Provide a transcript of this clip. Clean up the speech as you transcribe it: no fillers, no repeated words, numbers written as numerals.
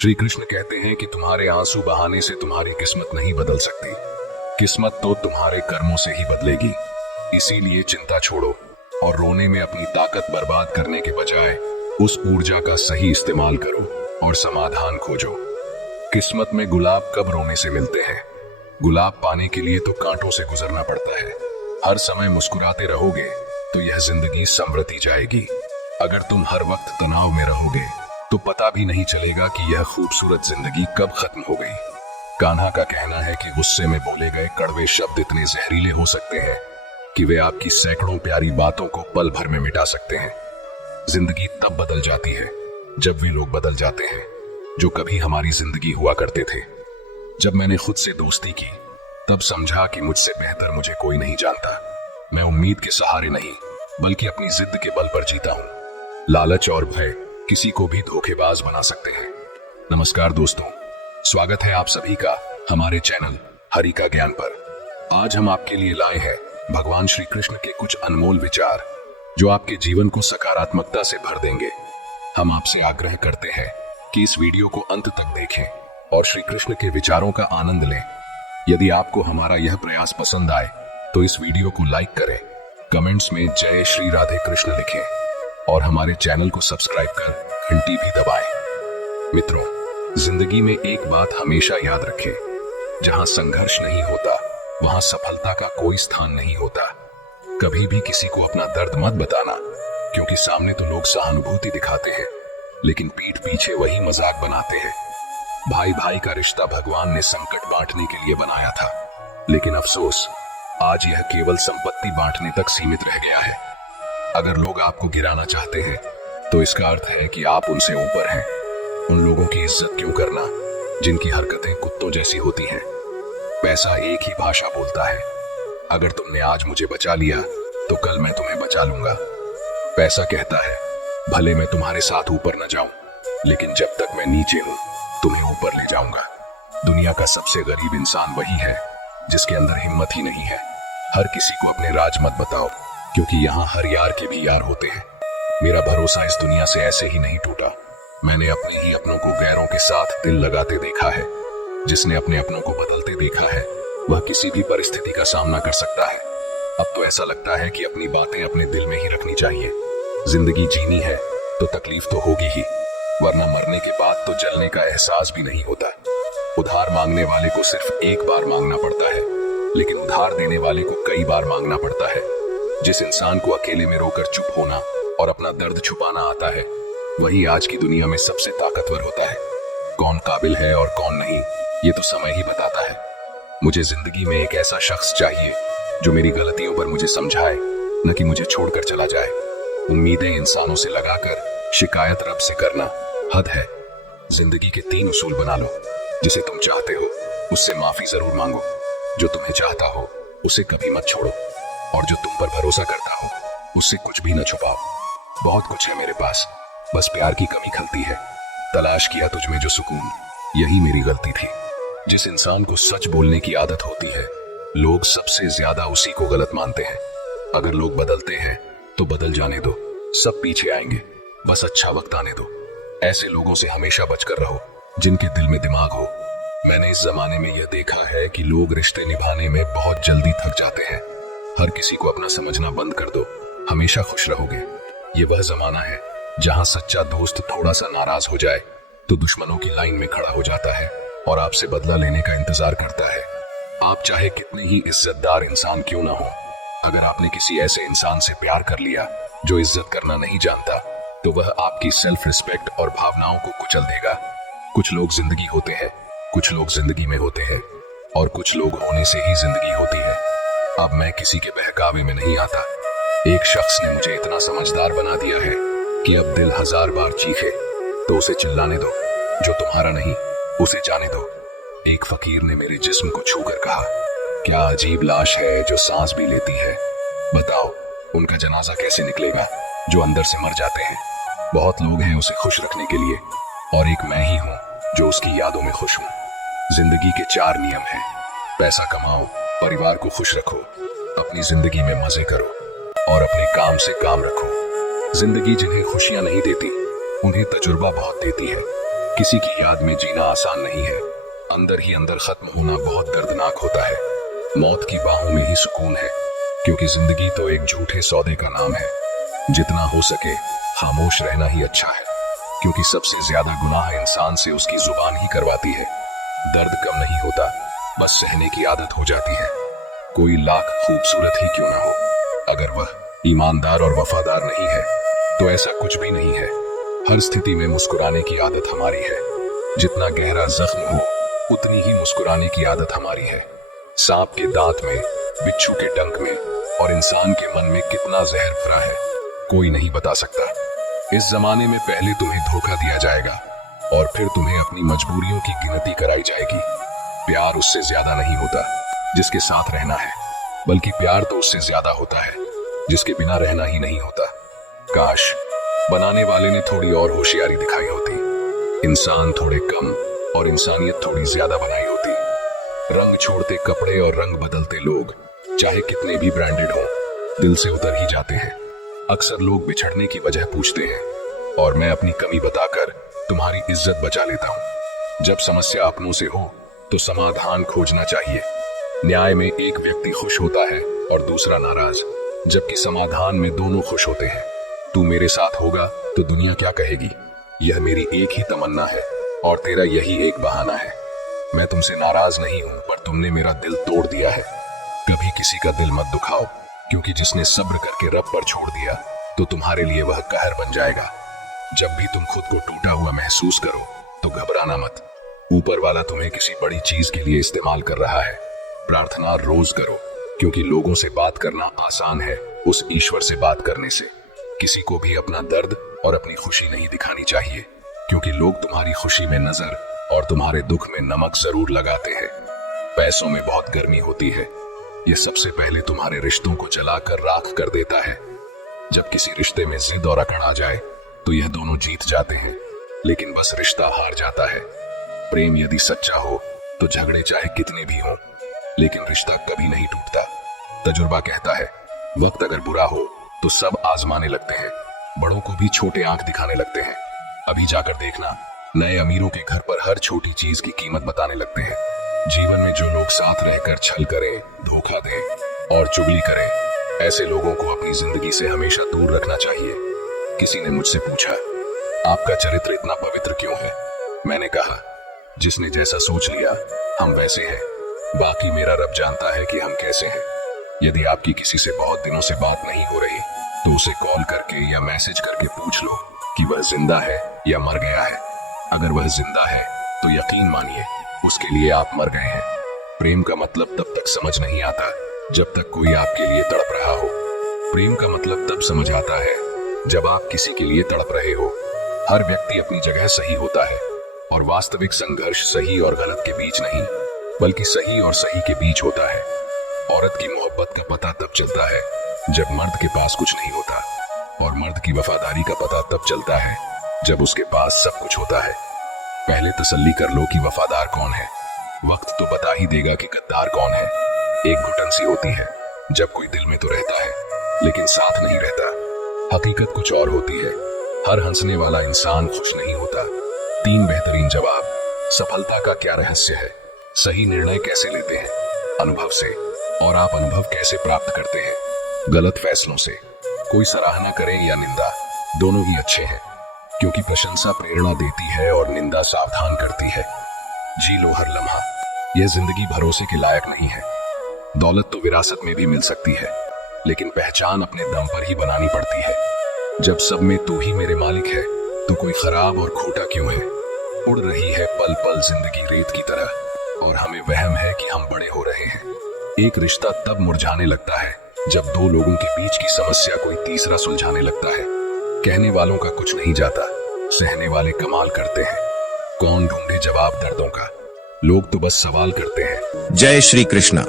श्री कृष्ण कहते हैं कि तुम्हारे आंसू बहाने से तुम्हारी किस्मत नहीं बदल सकती, किस्मत तो तुम्हारे कर्मों से ही बदलेगी। इसीलिए चिंता छोड़ो और रोने में अपनी ताकत बर्बाद करने के बजाय उस ऊर्जा का सही इस्तेमाल करो और समाधान खोजो। किस्मत में गुलाब कब रोने से मिलते हैं? गुलाब पाने के लिए तो कांटों से गुजरना पड़ता है। हर समय मुस्कुराते रहोगे तो यह जिंदगी संवरती जाएगी। अगर तुम हर वक्त तनाव में रहोगे तो पता भी नहीं चलेगा कि यह खूबसूरत जिंदगी कब खत्म हो गई। कान्हा का कहना है कि गुस्से में बोले गए कड़वे शब्द इतने जहरीले हो सकते हैं कि वे आपकी सैकड़ों प्यारी बातों को पल भर में मिटा सकते हैं। जिंदगी तब बदल जाती है जब वे लोग बदल जाते हैं जो कभी हमारी जिंदगी हुआ करते थे। जब मैंने खुद से दोस्ती की तब समझा कि मुझसे बेहतर मुझे कोई नहीं जानता। मैं उम्मीद के सहारे नहीं बल्कि अपनी जिद के बल पर जीता हूं। लालच और भय किसी को भी धोखेबाज बना सकते हैं। नमस्कार दोस्तों, स्वागत है आप सभी का हमारे चैनल हरि का ज्ञान पर। आज हम आपके लिए लाए हैं भगवान श्री कृष्ण के कुछ अनमोल विचार जो आपके जीवन को सकारात्मकता से भर देंगे। हम आपसे आग्रह करते हैं कि इस वीडियो को अंत तक देखें और श्री कृष्ण के विचारों का आनंद लें। यदि आपको हमारा यह प्रयास पसंद आए तो इस वीडियो को लाइक करें, कमेंट्स में जय श्री राधे कृष्ण लिखें और हमारे चैनल को सब्सक्राइब कर घंटी भी दबाएं। मित्रों, जिंदगी में एक बात हमेशा याद रखें, जहां संघर्ष नहीं होता वहां सफलता का कोई स्थान नहीं होता। कभी भी किसी को अपना दर्द मत बताना, क्योंकि सामने तो लोग सहानुभूति दिखाते हैं लेकिन पीठ पीछे वही मजाक बनाते हैं। भाई भाई का रिश्ता भगवान ने संकट बांटने के लिए बनाया था, लेकिन अफसोस आज यह केवल संपत्ति बांटने तक सीमित रह गया है। अगर लोग आपको गिराना चाहते हैं तो इसका अर्थ है कि आप उनसे ऊपर हैं। उन लोगों की इज्जत क्यों करना जिनकी हरकतें कुत्तों जैसी होती हैं। पैसा एक ही भाषा बोलता है। अगर तुमने आज मुझे बचा लिया तो कल मैं तुम्हें बचा लूंगा। पैसा कहता है भले मैं तुम्हारे साथ ऊपर न जाऊं, लेकिन जब तक मैं नीचे हूं तुम्हें ऊपर ले जाऊंगा। दुनिया का सबसे गरीब इंसान वही है जिसके अंदर हिम्मत ही नहीं है। हर किसी को अपने राज मत बताओ, क्योंकि यहाँ हर यार के भी यार होते हैं। मेरा भरोसा इस दुनिया से ऐसे ही नहीं टूटा। मैंने अपने ही अपनों को गैरों के साथ दिल लगाते देखा है। जिसने अपने अपनों को बदलते देखा है वह किसी भी परिस्थिति का सामना कर सकता है। अब तो ऐसा लगता है कि अपनी बातें अपने दिल में ही रखनी चाहिए। जिंदगी जीनी है तो तकलीफ तो होगी ही, वरना मरने के बाद तो जलने का एहसास भी नहीं होता। उधार मांगने वाले को सिर्फ एक बार मांगना पड़ता है, लेकिन उधार देने वाले को कई बार मांगना पड़ता है। जिस इंसान को अकेले में रोकर चुप होना और अपना दर्द छुपाना आता है वही आज की दुनिया में सबसे ताकतवर होता है। कौन काबिल है और कौन नहीं ये तो समय ही बताता है। मुझे जिंदगी में एक ऐसा शख्स चाहिए जो मेरी गलतियों पर मुझे समझाए, न कि मुझे छोड़कर चला जाए। उम्मीदें इंसानों से लगाकर शिकायत रब से करना हद है। जिंदगी के 3 उसूल बना लो। जिसे तुम चाहते हो उससे माफी जरूर मांगो, जो तुम्हें चाहता हो उसे कभी मत छोड़ो, और जो तुम पर भरोसा करता हो उससे कुछ भी न छुपाओ। बहुत कुछ है मेरे पास, बस प्यार की कमी खलती है। तलाश किया तुझमें जो सुकून, यही मेरी गलती थी। जिस इंसान को सच बोलने की आदत होती है लोग सबसे ज्यादा उसी को गलत मानते हैं। अगर लोग बदलते हैं तो बदल जाने दो, सब पीछे आएंगे, बस अच्छा वक्त आने दो। ऐसे लोगों से हमेशा बचकर रहो जिनके दिल में दिमाग हो। मैंने इस जमाने में यह देखा है कि लोग रिश्ते निभाने में बहुत जल्दी थक जाते हैं। हर किसी को अपना समझना बंद कर दो, हमेशा खुश रहोगे। ये वह जमाना है जहां सच्चा दोस्त थोड़ा सा नाराज हो जाए तो दुश्मनों की लाइन में खड़ा हो जाता है और आपसे बदला लेने का इंतजार करता है। आप चाहे कितने ही इज्जतदार इंसान क्यों ना हो, अगर आपने किसी ऐसे इंसान से प्यार कर लिया जो इज्जत करना नहीं जानता तो वह आपकी सेल्फ रिस्पेक्ट और भावनाओं को कुचल देगा। कुछ लोग जिंदगी होते हैं, कुछ लोग जिंदगी में होते हैं, और कुछ लोग होने से ही जिंदगी होती है। अब मैं किसी के बहकावे में नहीं आता। एक शख्स ने मुझे इतना समझदार बना दिया है कि अब दिल 1000 बार चीखे तो उसे चिल्लाने दो, जो तुम्हारा नहीं उसे जाने दो। एक फकीर ने मेरे जिस्म को छूकर कहा, क्या अजीब लाश है जो सांस भी लेती है। बताओ उनका जनाजा कैसे निकलेगा जो अंदर से मर जाते हैं। बहुत लोग हैं उसे खुश रखने के लिए, और एक मैं ही हूं जो उसकी यादों में खुश हूं। जिंदगी के 4 नियम हैं। पैसा कमाओ, परिवार को खुश रखो, अपनी जिंदगी में मजे करो और अपने काम से काम रखो। जिंदगी जिन्हें खुशियां नहीं देती उन्हें तजुर्बा बहुत देती है। किसी की याद में जीना आसान नहीं है। अंदर ही अंदर खत्म होना बहुत दर्दनाक होता है। मौत की बाहों में ही सुकून है, क्योंकि जिंदगी तो एक झूठे सौदे का नाम है। जितना हो सके खामोश रहना ही अच्छा है, क्योंकि सबसे ज्यादा गुनाह इंसान से उसकी जुबान ही करवाती है। दर्द कम नहीं होता, बस सहने की आदत हो जाती है। कोई लाख खूबसूरत ही क्यों ना हो, अगर वह ईमानदार और वफादार नहीं है तो ऐसा कुछ भी नहीं है। हर स्थिति में मुस्कुराने की आदत हमारी है। जितना गहरा जख्म हो उतनी ही मुस्कुराने की आदत हमारी है। सांप के दांत में, बिच्छू के डंक में और इंसान के मन में कितना जहर भरा है, कोई नहीं बता सकता। इस जमाने में पहले तुम्हें धोखा दिया जाएगा और फिर तुम्हें अपनी मजबूरियों की गिनती कराई जाएगी। प्यार उससे ज्यादा नहीं होता जिसके साथ रहना है, बल्कि प्यार तो उससे ज्यादा होता है जिसके बिना रहना ही नहीं होता। काश बनाने वाले ने थोड़ी और होशियारी दिखाई होती, इंसान थोड़े कम और इंसानियत थोड़ी ज्यादा बनाई होती। रंग छोड़ते कपड़े और रंग बदलते लोग, चाहे कितने भी ब्रांडेड हों, दिल से उतर ही जाते हैं। अक्सर लोग बिछड़ने की वजह पूछते हैं और मैं अपनी कमी बताकर तुम्हारी इज्जत बचा लेता हूं। जब समस्या अपनों से हो तो समाधान खोजना चाहिए। न्याय में एक व्यक्ति खुश होता है और दूसरा नाराज, जबकि समाधान में दोनों खुश होते हैं। तू मेरे साथ होगा तो दुनिया क्या कहेगी, यह मेरी एक ही तमन्ना है और तेरा यही एक बहाना है। मैं तुमसे नाराज नहीं हूं, पर तुमने मेरा दिल तोड़ दिया है। कभी किसी का दिल मत दुखाओ, क्योंकि जिसने सब्र करके रब पर छोड़ दिया तो तुम्हारे लिए वह कहर बन जाएगा। जब भी तुम खुद को टूटा हुआ महसूस करो तो घबराना मत। ऊपर वाला तुम्हें किसी बड़ी चीज के लिए इस्तेमाल कर रहा है। प्रार्थना रोज करो, क्योंकि लोगों से बात करना आसान है उस ईश्वर से बात करने से। किसी को भी अपना दर्द और अपनी खुशी नहीं दिखानी चाहिए, क्योंकि लोग तुम्हारी खुशी में नजर और तुम्हारे दुख में नमक जरूर लगाते हैं। पैसों में बहुत गर्मी होती है, यह सबसे पहले तुम्हारे रिश्तों को जलाकर राख कर देता है। जब किसी रिश्ते में जिद और अकड़ आ जाए तो यह दोनों जीत जाते हैं, लेकिन बस रिश्ता हार जाता है। प्रेम यदि सच्चा हो तो झगड़े चाहे कितने भी हों, लेकिन रिश्ता कभी नहीं टूटता। तजुर्बा कहता है, वक्त अगर बुरा हो तो सब आजमाने लगते हैं, बड़ों को भी छोटे आंख दिखाने लगते हैं। अभी जाकर देखना, नए अमीरों के घर पर हर छोटी चीज की कीमत बताने लगते हैं। जीवन में जो लोग साथ रहकर छल करें, धोखा दें और चुगली करें, ऐसे लोगों को अपनी जिंदगी से हमेशा दूर रखना चाहिए। किसी ने मुझसे पूछा, आपका चरित्र इतना पवित्र क्यों है? मैंने कहा, जिसने जैसा सोच लिया हम वैसे हैं, बाकी मेरा रब जानता है कि हम कैसे हैं। यदि आपकी किसी से बहुत दिनों से बात नहीं हो रही तो उसे कॉल करके या मैसेज करके पूछ लो कि वह जिंदा है या मर गया है। अगर वह जिंदा है तो यकीन मानिए उसके लिए आप मर गए हैं। प्रेम का मतलब तब तक समझ नहीं आता जब तक कोई आपके लिए तड़प रहा हो। प्रेम का मतलब तब समझ आता है जब आप किसी के लिए तड़प रहे हो। हर व्यक्ति अपनी जगह सही होता है और वास्तविक संघर्ष सही और गलत के बीच नहीं, बल्कि सही और सही के बीच होता है। औरत की मोहब्बत का पता तब चलता है जब मर्द के पास कुछ नहीं होता, और मर्द की वफादारी का पता तब चलता है जब उसके पास सब कुछ होता है। पहले तसल्ली कर लो कि वफादार कौन है, वक्त तो बता ही देगा कि गद्दार कौन है। एक घुटन सी होती है जब कोई दिल में तो रहता है लेकिन साथ नहीं रहता। हकीकत कुछ और होती है। हर हंसने वाला इंसान खुश नहीं होता। 3 बेहतरीन जवाब। सफलता का क्या रहस्य है? सही निर्णय कैसे लेते हैं? अनुभव से। और आप अनुभव कैसे प्राप्त करते हैं? गलत फैसलों से। कोई सराहना करे या निंदा, दोनों ही अच्छे हैं, क्योंकि प्रशंसा प्रेरणा देती है और निंदा सावधान करती है। जी लो हर लम्हा। यह जिंदगी भरोसे के लायक नहीं है। दौलत तो विरासत में भी मिल सकती है, लेकिन पहचान अपने दम पर ही बनानी पड़ती है। जब सब में तू ही मेरे मालिक है तो कोई खराब और खोटा क्यों है? उड़ रही है पल पल जिंदगी रेत की तरह, और हमें वहम है कि हम बड़े हो रहे हैं। एक रिश्ता तब मुरझाने लगता है जब 2 लोगों के बीच की समस्या कोई तीसरा सुलझाने लगता है। कहने वालों का कुछ नहीं जाता, सहने वाले कमाल करते हैं। कौन ढूंढे जवाब दर्दों का? लोग तो बस सवाल करते हैं। जय श्री कृष्णा।